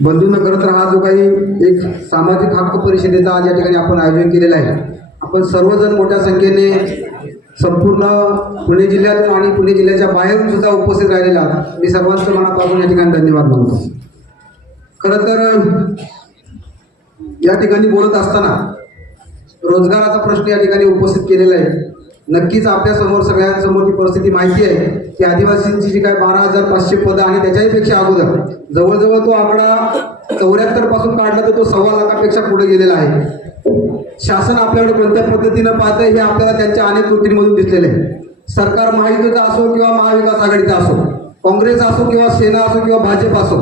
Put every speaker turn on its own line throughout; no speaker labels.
बंधूंना करत राहा जो काही एक सामाजिक हक्क परिषदेचा आज या ठिकाणी आपण आयोजन केलेलं आहे. आपण सर्वजण मोठ्या संख्येने संपूर्ण पुणे जिल्ह्यातून आणि पुणे जिल्ह्याच्या बाहेरून सुद्धा उपस्थित राहिलेला मी सर्वांचं मनापासून या ठिकाणी धन्यवाद मानतो. खरं तर या ठिकाणी बोलत असताना रोजगाराचा प्रश्न या ठिकाणी उपस्थित केलेला आहे. नक्कीच आपल्यासमोर सगळ्यांसमोर ती परिस्थिती माहिती आहे की आदिवासींची जी काय बारा हजार पाचशे पदं आणि त्याच्याही पेक्षा अगोदर जवळजवळ तो आकडा चौऱ्याहत्तरपासून काढला तर तो सव्वा लाखापेक्षा पुढे गेलेला आहे. शासन आपल्याकडे कोणत्या पद्धतीनं पाहतंय हे आपल्याला त्यांच्या अनेक कृतींमधून दिसलेले आहे. सरकार महायुतीचं असो किंवा महाविकास आघाडीचा असो काँग्रेस असो किंवा सेना असो किंवा भाजप असो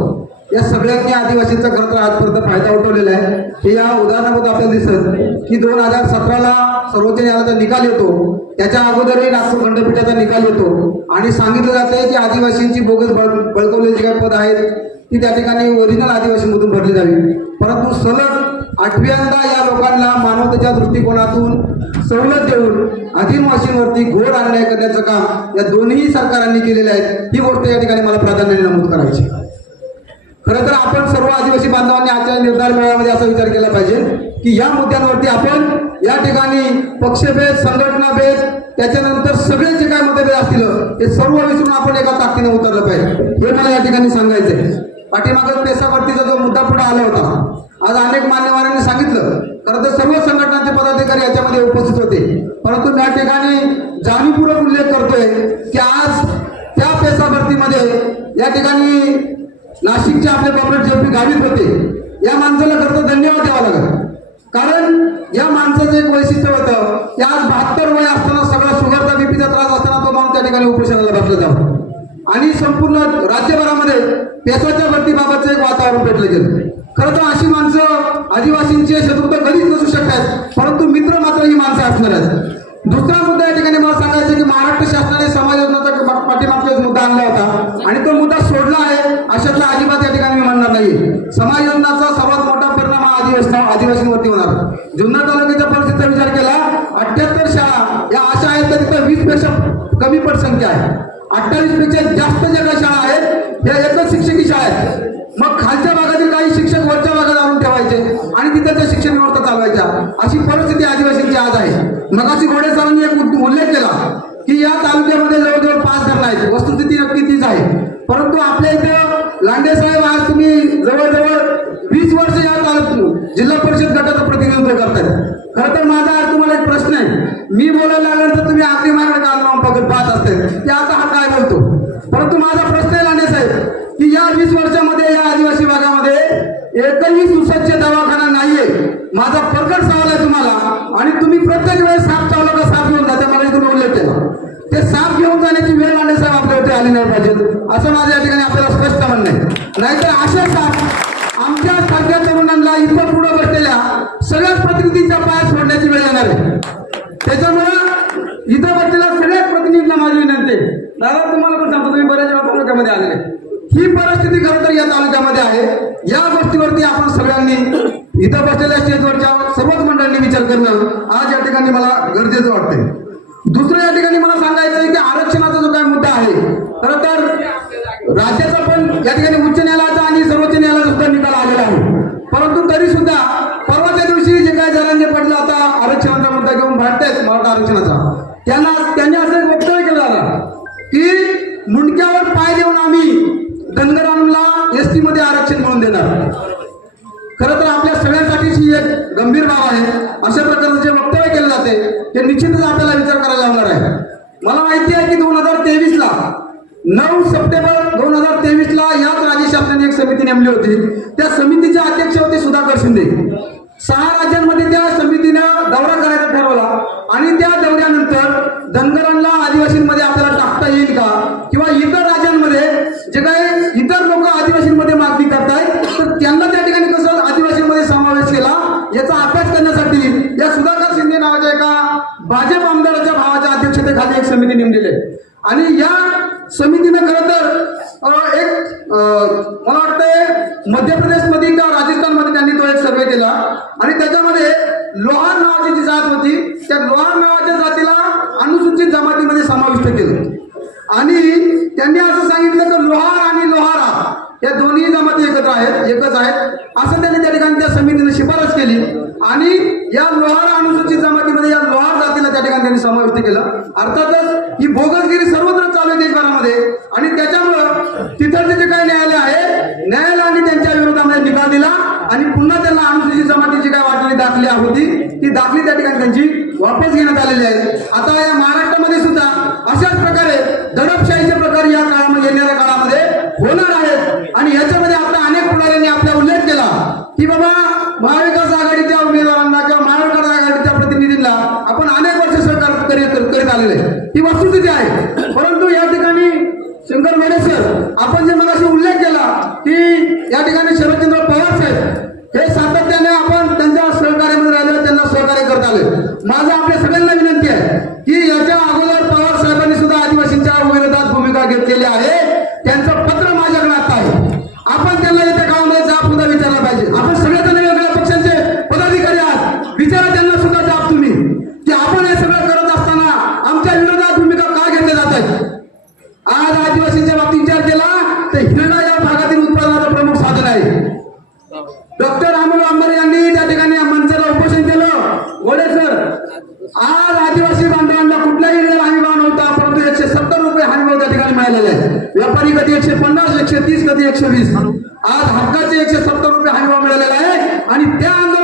या सगळ्यांनी आदिवासींचा खरं तर आजपर्यंत फायदा उठवलेला आहे. हे या उदाहरणामध्ये आपल्याला दिसत की दोन हजार सतराला सर्वोच्च न्यायालयाचा निकाल येतो. त्याच्या अगोदरही नागपूर खंडपीठाचा निकाल येतो आणि सांगितलं जातंय की आदिवासींची बोगस बळकवलेली जी काही पद आहेत ती त्या ठिकाणी ओरिजिनल आदिवासीमधून भरली जावी. परंतु सलग आठव्यांदा या लोकांना मानवतेच्या दृष्टिकोनातून सवलत देऊन आदिवासींवरती घोर अन्याय करण्याचं काम या दोन्ही सरकारांनी केलेलं आहे ही गोष्ट या ठिकाणी मला प्राधान्याने नमूद करायची खरं तर आपण सर्व आदिवासी बांधवांनी आजच्या निर्धार मेळाव्यामध्ये असा विचार केला पाहिजे की या मुद्द्यांवरती आपण या ठिकाणी पक्षभेद संघटनाभेद त्याच्यानंतर सगळे जे काय मतभेद असतील ते सर्व विसरून आपण एका ताकदीने उतरलं पाहिजे. हे मला या ठिकाणी सांगायचंय. पाठीमागं पेसावरतीचा जो मुद्दा पुढे आला होता आज अनेक मान्यवरांनी सांगितलं खरं तर सर्व संघटनांचे पदाधिकारी याच्यामध्ये उपस्थित होते. परंतु या ठिकाणी जाणीवपूर्वक उल्लेख करतोय की आज त्या पेसा भरतीमध्ये या ठिकाणी नाशिकचे आपले कॉम्रेड जे पी गावित होते या माणसाला खरं तर धन्यवाद द्यावा लागेल कारण या माणसाचं एक वैशिष्ट्य होतं की आज बहात्तर वय असताना सगळा शुगरचा बीपीचा त्रास असताना तो माणूस त्या ठिकाणी उपोषणाला बसला जातो आणि संपूर्ण राज्यभरामध्ये पेसाच्या भरतीबाबतचं एक वातावरण पेटलं गेलं. खरं तर अशी माणसं आदिवासींचे शत्रुत्व कधीच नसू शकतात परंतु मित्र मात्र ही माणसं असणार आहेत दुसरा मुद्दा या ठिकाणी मला सांगायचं की महाराष्ट्र शासनाने समाज योजनाचा पा- पाठीमागचा एक मुद्दा आणला होता आणि तो मुद्दा सोडला आहे अशातला अजिबात या ठिकाणी मी म्हणणार नाही समाज योजनाचा सर्वात मोठा परिणाम हा आदिवासी आदिवासींवरती होणार जुन्नर तालुक्याच्या परिस्थितीचा विचार केला अठ्याहत्तर शाळा या अशा आहेत तर तिथं वीसपेक्षा कमी पटसंख्या आहे अठ्ठावीसपेक्षा जास्त ज्या काही शाळा आहेत या एकच शिक्षकी शाळा आहेत मग खालच्या भागातील काही शिक्षक वरच्या भागात आणून ठेवायचे आणि तिथं त्या शिक्षण व्यवस्था चालवायच्या. अशी परिस्थिती आदिवासींची आज आहे. मगाशी घोडे सरांनी एक उल्लेख केला की या तालुक्यामध्ये जवळजवळ पाच धरणं आहेत. वस्तुस्थिती नक्की तीच आहे. परंतु आपल्या इथं लांडे साहेब आज तुम्ही जवळजवळ वीस वर्ष या तालुक्यात जिल्हा परिषद गटाचं प्रतिनिधित्व करतायत. खरं तर माझा आज तुम्हाला एक प्रश्न आहे. मी बोलायला लागल्यानंतर तुम्ही आखरी मार्ग काल पाहत असते की आता हा काय बोलतो? परंतु माझा प्रश्न आहे लांडे साहेब की या वीस वर्षामध्ये या आदिवासी भागामध्ये एकही सुसज्ज दवाखाना नाहीये. माझा प्रकट सवाल आहे तुम्हाला आणि तुम्ही प्रत्येक वेळेस साप चावला का साप घेऊन जाते मला तुम्ही उल्लेख केला. ते साप घेऊन जाण्याची वेळ लांडे साहेब आपल्यावरती आले नाही पाहिजे असं माझ्या या ठिकाणी आपल्याला स्पष्ट म्हणणं आहे. नाहीतर असे साप आमच्या सारख्या तरुणांना इथं पुढे बसलेल्या सगळ्याच प्रतिनिधींच्या पायात सोडण्याची वेळ येणार आहे. त्याच्यामुळं इथं बसलेल्या सगळ्याच प्रतिनिधींना माझी विनंती आहे. दादा तुम्हाला पण सांगतो तुम्ही बऱ्याच वेळा तालुक्यामध्ये आलेले ही परिस्थिती खरं तर या तालुक्यामध्ये आहे. या गोष्टीवरती आपण सगळ्यांनी इथं बसलेल्या स्टेजवरच्या सर्वच मंडळांनी विचार करणं आज या ठिकाणी मला गरजेचं वाटतंय. दुसरं या ठिकाणी मला सांगायचं आहे की आरक्षणाचा जो काय मुद्दा आहे खरं तर राज्याचा पण या ठिकाणी उच्च न्यायालयाचा आणि सर्वोच्च न्यायालयाचा सुद्धा निकाल आलेला आहे. परंतु तरी सुद्धा परवाच्या दिवशी जे काय जणांनी पडलं आता आरक्षणाचा मुद्दा घेऊन भांडतायत मराठा आरक्षणाचा. त्यांना त्यांनी असं वक्तव्य केलं की मुंडक्यावर पाय देऊन आम्ही मला माहिती आहे की दोन हजार तेवीस ला नऊ सप्टेंबर दोन हजार तेवीस ला याच राज्य शासनाने एक समिती नेमली होती. त्या समितीचे अध्यक्ष होते सुधाकर शिंदे. सहा राज्यांमध्ये त्या समितीनं दौरा करायचा ठरवला आणि त्या दौऱ्यानंतर धनगर नावाची एक समिती नेमलेली आहे. आणि या समितीनं खर तर एक मला वाटतंय मध्य प्रदेशमध्ये किंवा राजस्थानमध्ये त्यांनी तो एक सर्वे केला. आणि त्याच्यामध्ये लोहार नावाची जी जात होती त्या लोहार नावाच्या जातीला अनुसूचित जमातीमध्ये समाविष्ट केलं. आणि त्यांनी असं सांगितलं की लोहार आणि लोहारा या दोन्ही जमाती एकत्र आहेत एकच आहेत. असं त्यांनी त्या ठिकाणी त्या समितीने शिफारस केली. आणि या लोहारा अनुसूचित जमातीमध्ये या त्यांनी समाविष्ट केलं. अर्थातच ही बोगसगिरी सर्वत्र चालू आहे देशभरामध्ये. आणि त्याच्यामुळं तिथं जे काही न्यायालय आहे न्यायालयाने त्यांच्या विरोधामध्ये निकाल दिला आणि पुन्हा त्यांना अनुसूचित जमातीची काय वाटणी दाखली होती ती दाखली त्या ठिकाणी त्यांची वापस घेण्यात आलेली आहे. आता या महाराष्ट्र मिळालेले आहे व्यापारी कधी एकशे पन्नास एकशे तीस कधी एकशे वीस. आज हक्काचे एकशे सत्तर रुपये हमीभाव मिळालेला आहे. आणि त्या आंदोलन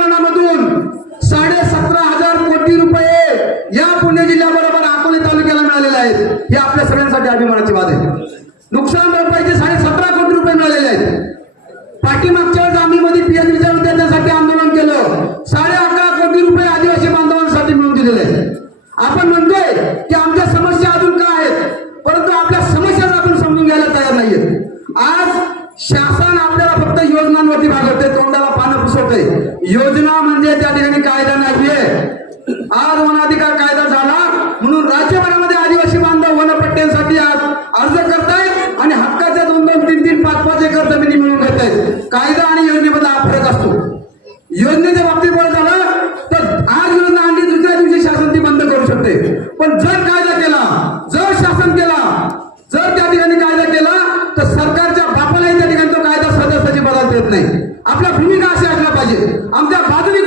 नाही. आपल्या भूमिका अशी असल्या पाहिजे. आमच्या बाजूनी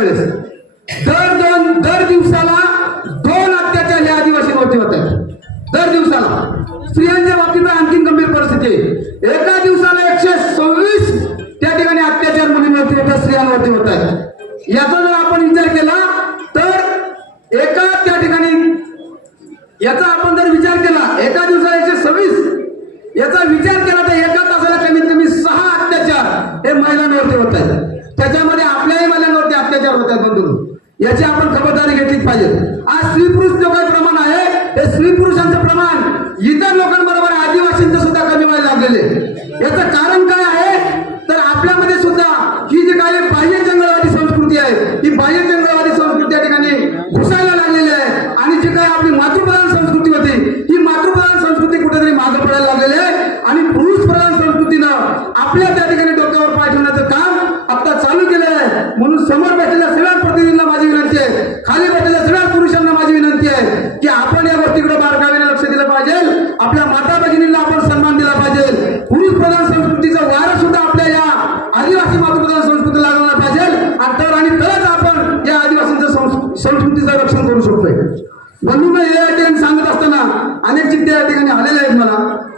त्यावेळेस दर दोन दर दिवसाला दोन अत्याचार हे आदिवासींवरती होत आहेत. दर दिवसाला. स्त्रियांच्या बाबतीत आणखी गंभीर परिस्थिती आहे. एका दिवसाला एकशे सव्वीस त्या ठिकाणी अत्याचार मुलींवरती होत स्त्रियांवरती होत आहेत. याचा जर आपण विचार केला तर एका त्या ठिकाणी याचा आपण जर विचार केला एका दिवसाला एकशे सव्वीस याचा विचार केला तर एका तासाला कमीत कमी सहा अत्याचार हे महिलांवरती होत आहेत. होतात बंधू याची आपण खबरदारी घेतली पाहिजे. आज स्त्री पुरुष जो काही प्रमाण आहे हे स्त्री पुरुषांचं प्रमाण इतर लोकांबरोबर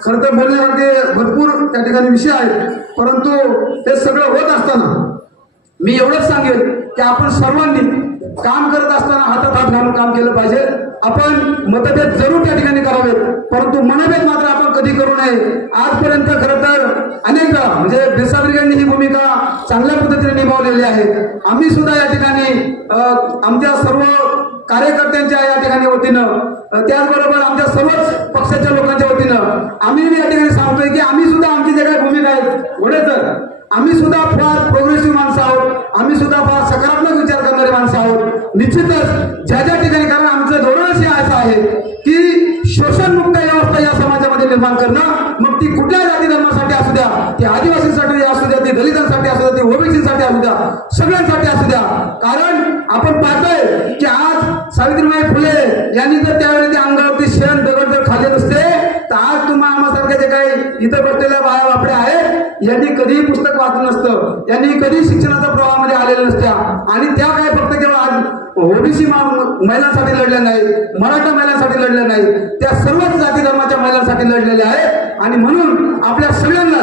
खरं तर म्हणजे बोलण्यासारखे भरपूर त्या ठिकाणी विषय आहेत. परंतु हे सगळं होत असताना मी एवढंच सांगेन की आपण सर्वांनी काम करत असताना हातात हात घालून काम केलं पाहिजे. आपण मतभेद जरूर त्या ठिकाणी करावेत परंतु मनभेद मात्र आपण कधी करू नये. आजपर्यंत खरं तर अनेकदा म्हणजे बिरसावरीयांनी ही भूमिका चांगल्या पद्धतीने निभावलेली आहे. आम्ही सुद्धा या ठिकाणी आमच्या सर्व कार्यकर्त्यांच्या या ठिकाणी वतीनं त्याचबरोबर आमच्या सर्वच पक्षाच्या लोकांच्या वतीनं आम्ही या ठिकाणी सांगतोय की आम्ही सुद्धा आमची जे काही भूमिका आहेत पुढे तर आम्ही सुद्धा फार प्रोग्रेसिव्ह माणसं आहोत. आम्ही सुद्धा फार सकारात्मक विचार करणारे माणसं आहोत. निश्चितच ज्या ज्या ठिकाणी कारण आमचं धोरणच असं आहे की शोषणमुक्त व्यवस्था या समाजामध्ये निर्माण करणं मग ती कुठल्या जाती धर्मासाठी असू द्या ती आदिवासींसाठी असू द्या ती दलितांसाठी असू द्या ती ओबीसीसाठी असू द्या सगळ्यांसाठी असू द्या. कारण आपण पाहतोय की आज सावित्रीबाई फुले यांनी जर त्यावेळी त्या अंगावरती शेण दगड जर खाल्ले नसते तर आज तुम्हा आम्हासारख्या जे काही इथं बसलेल्या बाया बापड्या आहेत यांनी कधीही पुस्तक वाचलं नसतं. यांनी कधी शिक्षणाच्या प्रवाहामध्ये आलेल्या नसत्या. आणि त्या काय फक्त केवळ आज ओबीसी महिलांसाठी लढल्या नाही मराठा महिलांसाठी लढल्या नाही त्या सर्वच जाती धर्माच्या महिलांसाठी लढलेल्या आहेत. आणि म्हणून आपल्या सगळ्यांना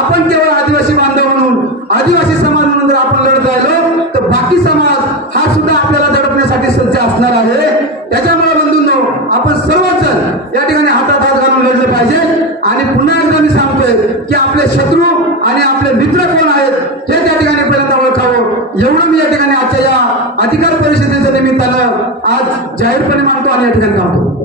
आपण केवळ आदिवासी बांधव म्हणून आदिवासी समाज म्हणून जर आपण लढत राहिलो तर बाकी समाज हा सुद्धा आपल्याला दडपण्यासाठी सज्ज असणार आहे. त्याच्यामुळे बंधूंनो आपण सर्वच या ठिकाणी हातात हात घालून लढले पाहिजे. आणि पुन्हा एकदा मी सांगतोय की आपले शत्रू आणि आपले मित्र कोण आहेत हे त्या ठिकाणी पहिल्यांदा ओळखावं. एवढं मी या ठिकाणी आजच्या या अधिकार परिषदेच्या निमित्तानं आज जाहीरपणे मानतो आणि या ठिकाणी थांबतो.